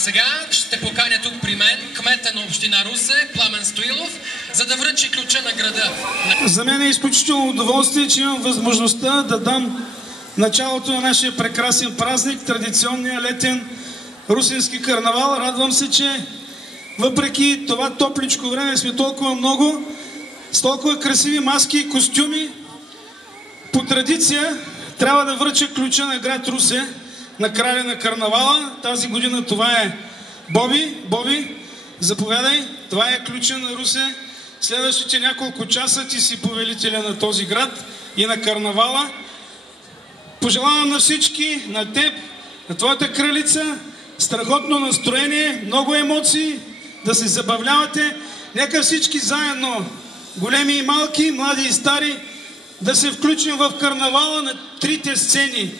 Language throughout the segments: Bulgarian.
сега ще поканя тук при мен кмета на община Русе, Пламен Стоилов, за да връчи ключа на града. За мен е изключително удоволствие, че имам възможността да дам началото на нашия прекрасен празник, традиционния летен русински карнавал. Радвам се, че въпреки това топличко време сме толкова много, с толкова красиви маски и костюми. По традиция трябва да връча ключа на град Русе на краля на карнавала. Тази година това е Боби. Боби, заповядай. Това е ключа на Русе. Следващите няколко часа ти си повелителя на този град и на карнавала. Пожелавам на всички, на теб, на твоята кралица, страхотно настроение, много емоции, да се забавлявате. Нека всички заедно, големи и малки, млади и стари, да се включим в карнавала на трите сцени.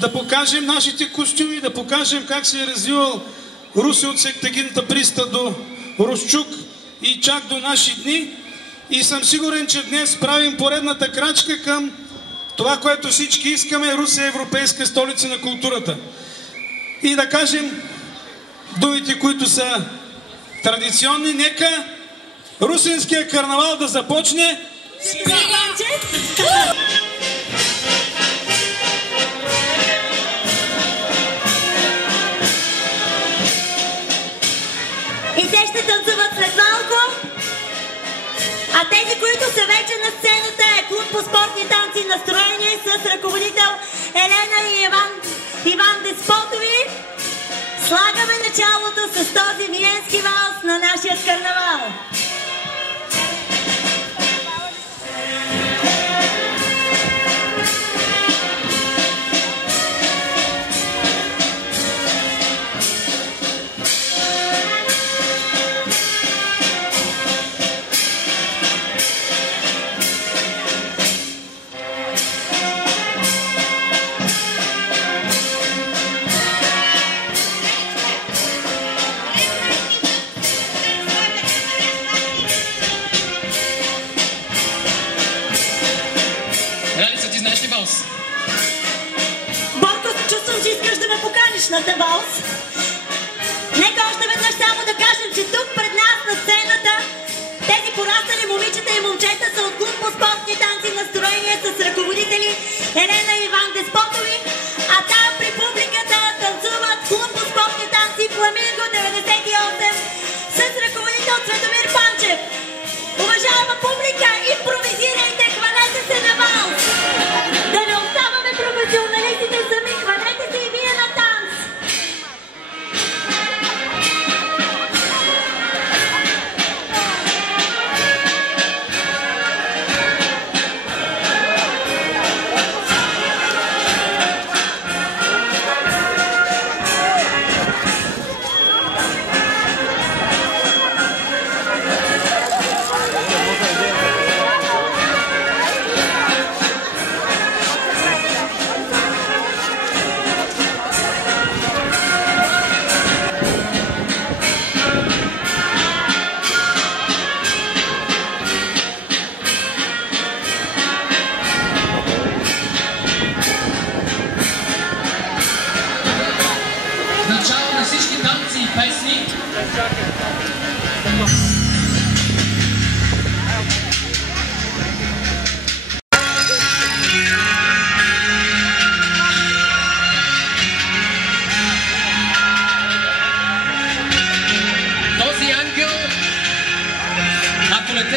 Да покажем нашите костюми, да покажем как се е развивал Русе от Септагинта Бриста до Русчук и чак до наши дни. И съм сигурен, че днес правим поредната крачка към това, което всички искаме. Русе е европейска столица на културата. И да кажем думите, които са традиционни. Нека русинския карнавал да започне сега! И те ще танцуват след малко. А тези, които са вече на сцената, е клуб по спортни танци и настроение с ръководител Елена и Иван Деспотови. Слагаме началото с този виенски валс на нашия карнавал. На валс. Нека още веднъж само да кажем, че тук пред нас на сцената тези пораснали момичета и момчета са от клуб по спортни танци и настроение с ръководители Елена и Иван Деспотови, а там при публиката танцуват клуб по спортни танци Фламинго 98 с ръководител Цветомир Панчев. Уважаема публика, импровизирайте, хванете се на валс! Да не оставаме професионалистите сами, хванете се и вие на танц!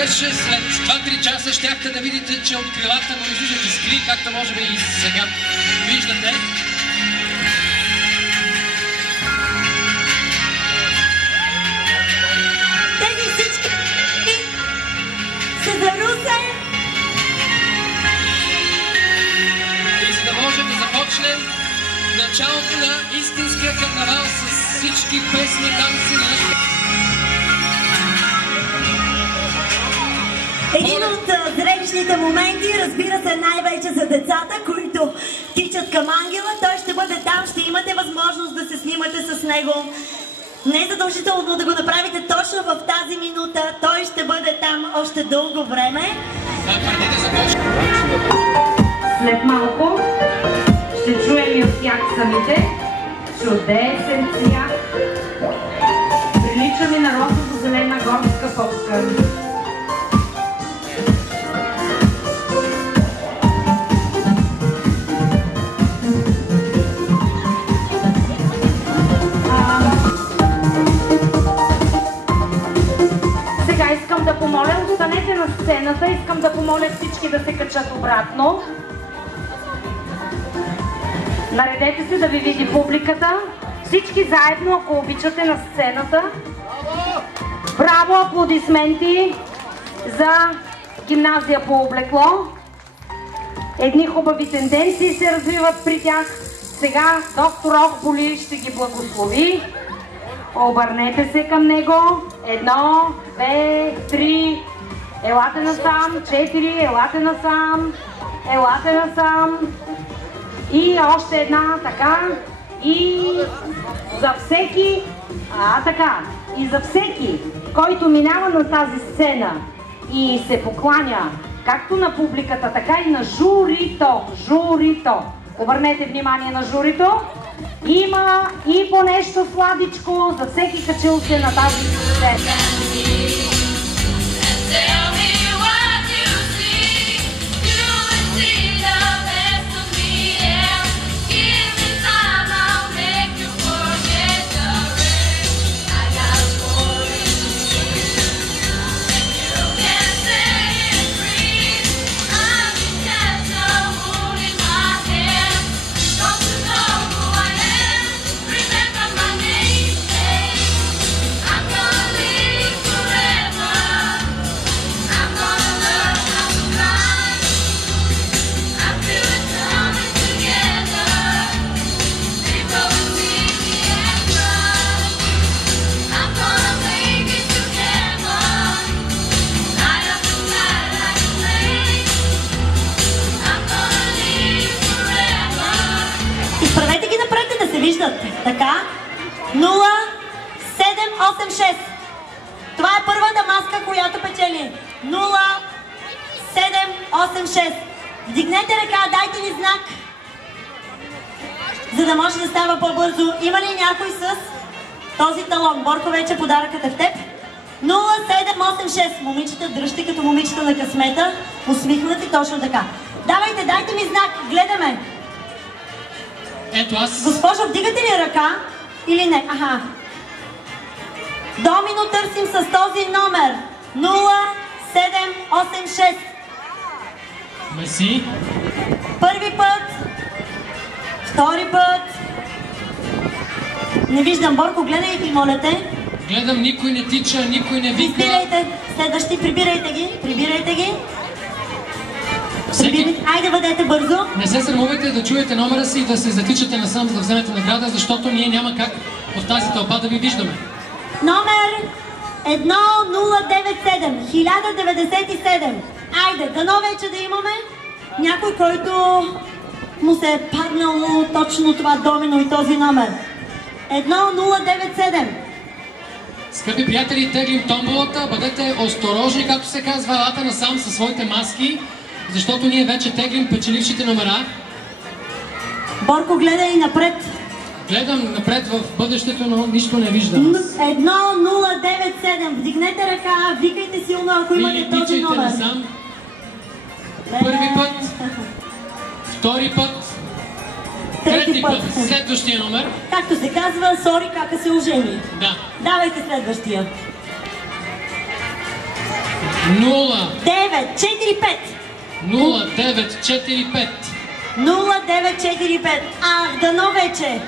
След 2-3 часа щяхте да видите, че от крилата му излизат искри, както може би и сега виждате. Тези всички са за Русе. И за да може да започнем началото на истинския карнавал с всички песни, танци на нашите... Един от зрелищните моменти, разбира се, най-вече за децата, които тичат към ангела. Той ще бъде там, ще имате възможност да се снимате с него. Не е задължително да го направите точно в тази минута. Той ще бъде там още дълго време. След малко ще чуем и от тях самите чудесен цвят. маска. Сега искам да помоля, останете на сцената, искам да помоля всички да се качат обратно. Наредете се да ви види публиката. Всички заедно, ако обичате, на сцената. Браво, аплодисменти за гимназия по облекло. Едни хубави тенденции се развиват при тях. Сега доктор Охболи ще ги благослови. Обърнете се към него. 1, 2, 3. Елате насам. 4. Елате насам. Елате насам. И още една, така. И за всеки, така. И за всеки, който минава на тази сцена и се покланя както на публиката, така и на журито. Журито. Обърнете внимание на журито. Има и по нещо сладичко за всеки качил се на тази сцена. Така, 0786. Това е първата маска, която печели. 0786. Вдигнете ръка, дайте ни знак, за да може да става по-бързо. Има ли някой с този талон? Борко, вече подаръкът е в теб. 0786. Момичета, дръжте като момичета на късмета. Усмихнати точно така. Давайте, дайте ми знак. Гледаме. Ето аз. Госпожо, вдигате ли ръка или не? Аха. Домино търсим с този номер. 0786. Меси. Първи път. Втори път. Не виждам. Борко, гледайте, моля те. Гледам, никой не тича, никой не вика. Избирайте. Следващи, прибирайте ги. Прибирайте ги. Айде, бъдете бързо. Не се срамувайте да чуете номера си и да се затичате насам, за да вземете награда, защото ние няма как в тази тълпа да ви виждаме. Номер 1097. 1097. Айде, дано вече да имаме някой, който му се е паднало точно това домино и този номер. 1097. Скъпи приятели, теглим томболата, бъдете осторожни, както се казва, елате насам със своите маски, защото ние вече теглим печелившите номера. Борко, гледай и напред. Гледам напред в бъдещето, но нищо не виждам. 1097. Вдигнете ръка, викайте силно, ако имате този номер. Насам. Първи път, втори път, трети път. Следващия номер. Както се казва, сори, кака се ожени. Да. Давайте следващия. 0945. 0945. Дано вече.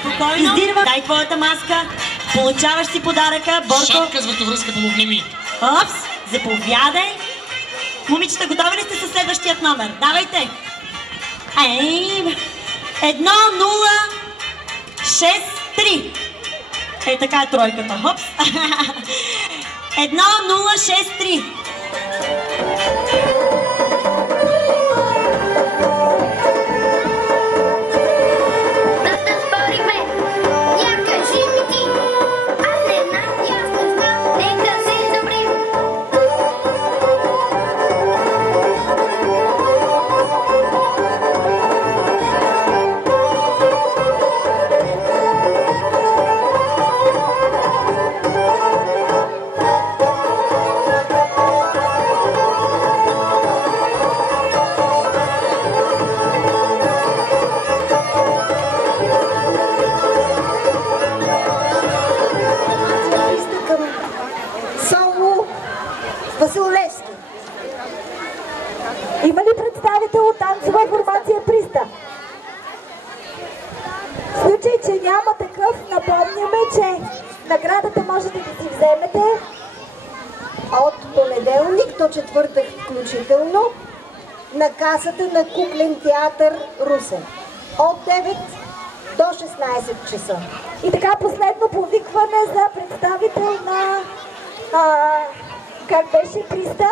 Спокойно. Издирва. Дай твоята маска. Получаваш си подаръка. Борко. Шапка с вратовръзка, помогни ми. Опс, заповядай. Момичета, готови ли сте със следващият номер? Давайте. 1063. Така е тройката. Хопс. 1063. Има ли представител от танцова формация Приста? В случай, че няма такъв, напомняме, че наградата можете да си вземете от понеделник до четвъртък включително на касата на Куклен театър Русе от 9 до 16 часа. И така последно повикване за представител на как беше Приста?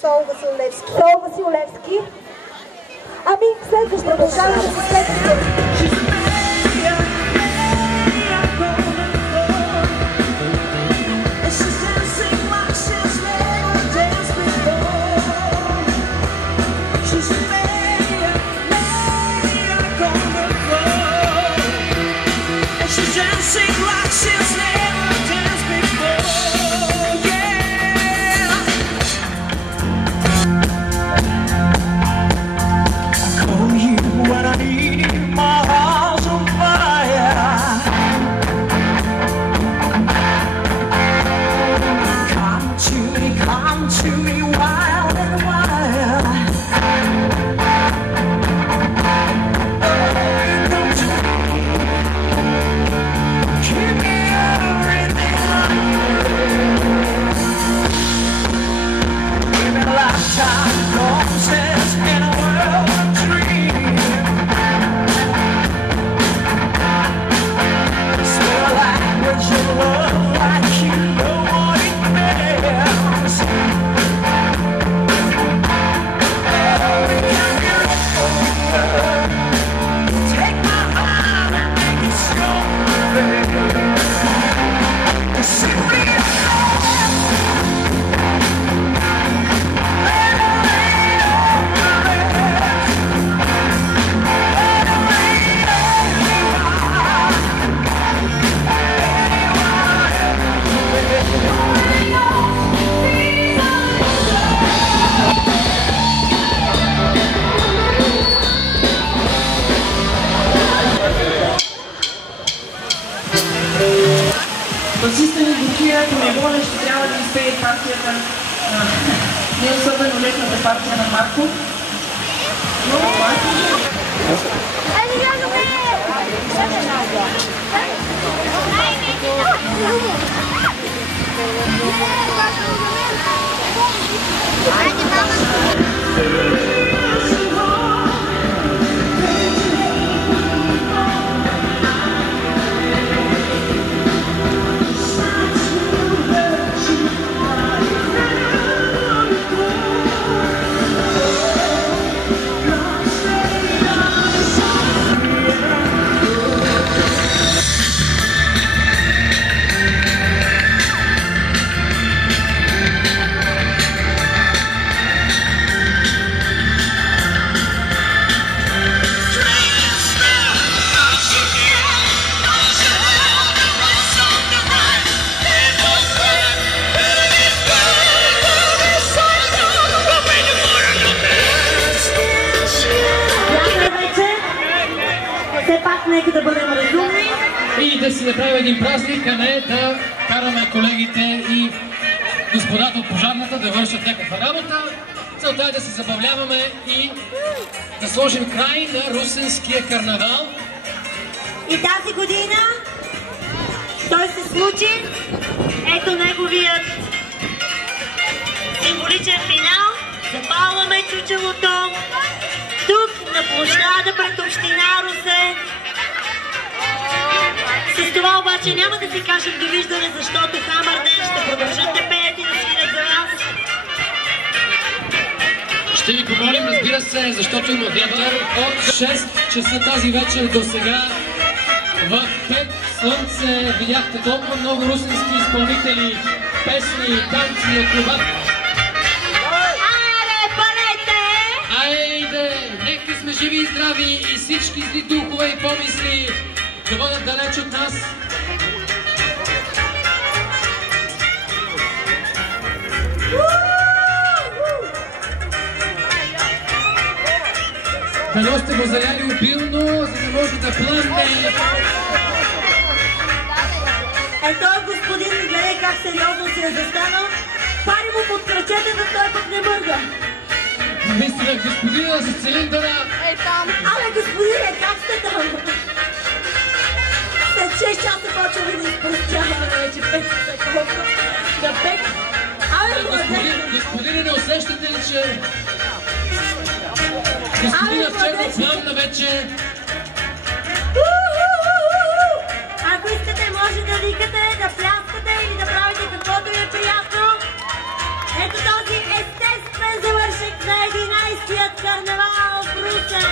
Сол Василевски. Сол Василевски. Ами, следващото продължаваме с следващото. Басиста ни блокира, ако не волен, ще трябва да изпее партията, не особено летната партия на Марко. Много важно. Нека да бъдем разумни. И да си направим един празник, а не да караме колегите и господата от пожарната да вършат някаква работа. Целта е да се забавляваме и да сложим край на русенския карнавал. И тази година той се случи. Ето неговият символичен финал. Запалваме чучелото тук на площада пред община Русе. С това обаче няма да си кажем довиждане, защото Хамърден ще продължат да пеят и да свирят за нас. Ще ви помолим, разбира се, защото има вятър от 6 часа тази вечер до сега. В 5 слънце видяхте толкова много русенски изпълнители, песни, танци, акробати. Айде, палете! Айде, нека сме живи и здрави и всички зли духове и помисли да бъдат далеч от нас. Дано сте го заляли обилно, за да може да плънне. Ето господин, гледай как сериозно си е застанал. Пари му под крачете, да той пък не мърда. Наистина, господина с цилиндъра. Ей там. Абе, господине, как сте там? След 6 часа почваме да изпръстяваме вече 5 колко. Да 5. Абе, младеж. Господине, не усещате ли, че... Господина в черно пламна вече... Ако искате, може да викате, да пляскате или да правите каквото ви е приятно. Ето този естествен завършек на 11-тият карнавал в Русе.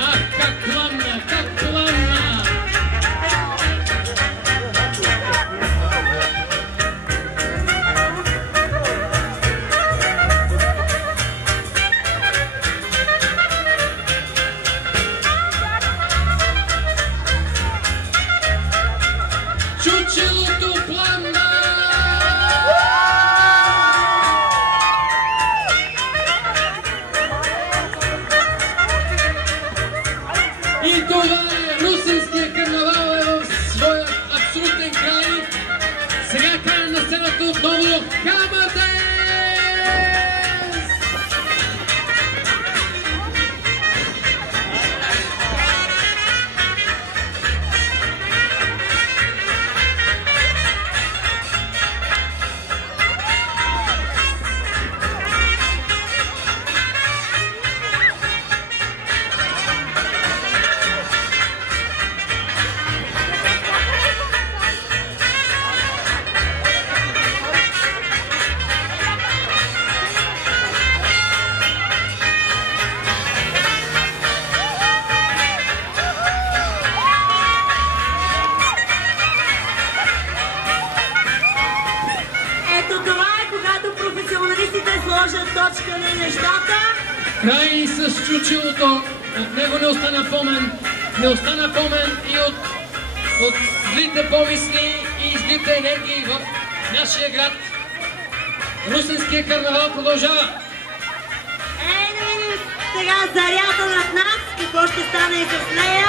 Ах, как пламна, как пламна! Чучелото пламна! И това е русинския карнавал е в своя абсолютен край. Сега край на сцената отново Хамадес! Ето това е, когато професионалистите сложат точка на нещата. Край с чучелото. От него не остана помен. Не остана помен и от злите помисли и злите енергии в нашия град. Русинския карнавал продължава. Да видим сега зарята над нас, какво ще стане и с нея.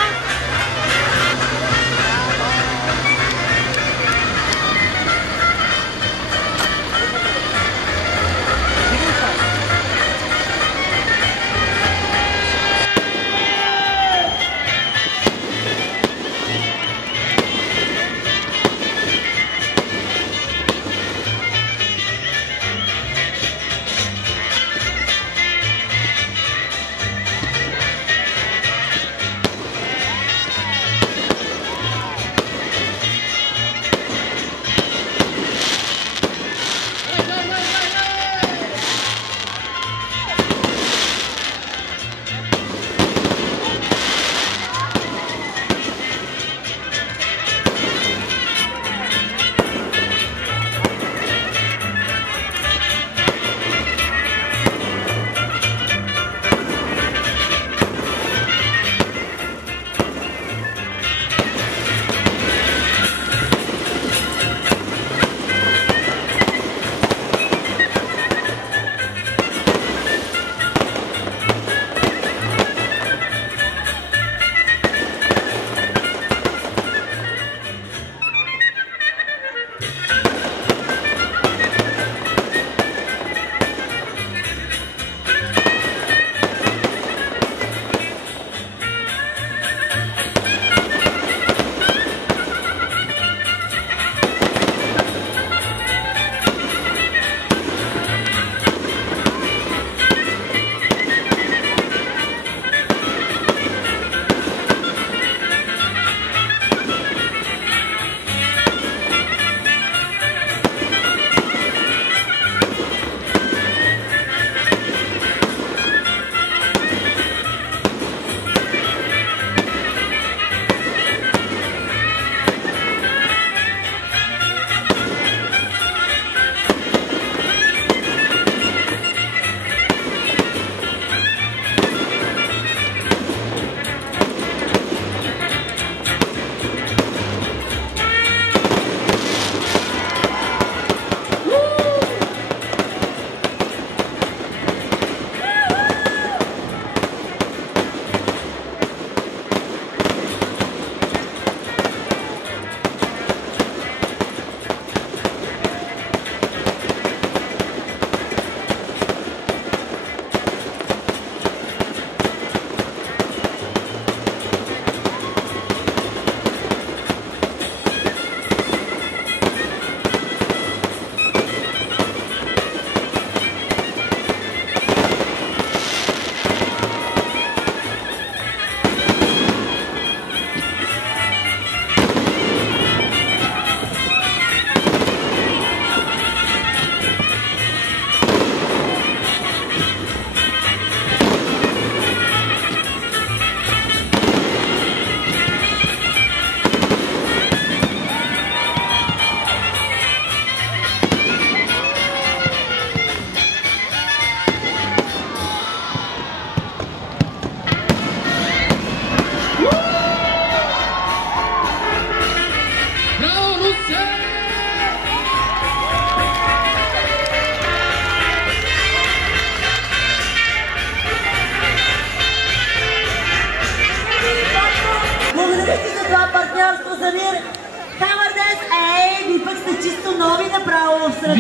готови направо в средата.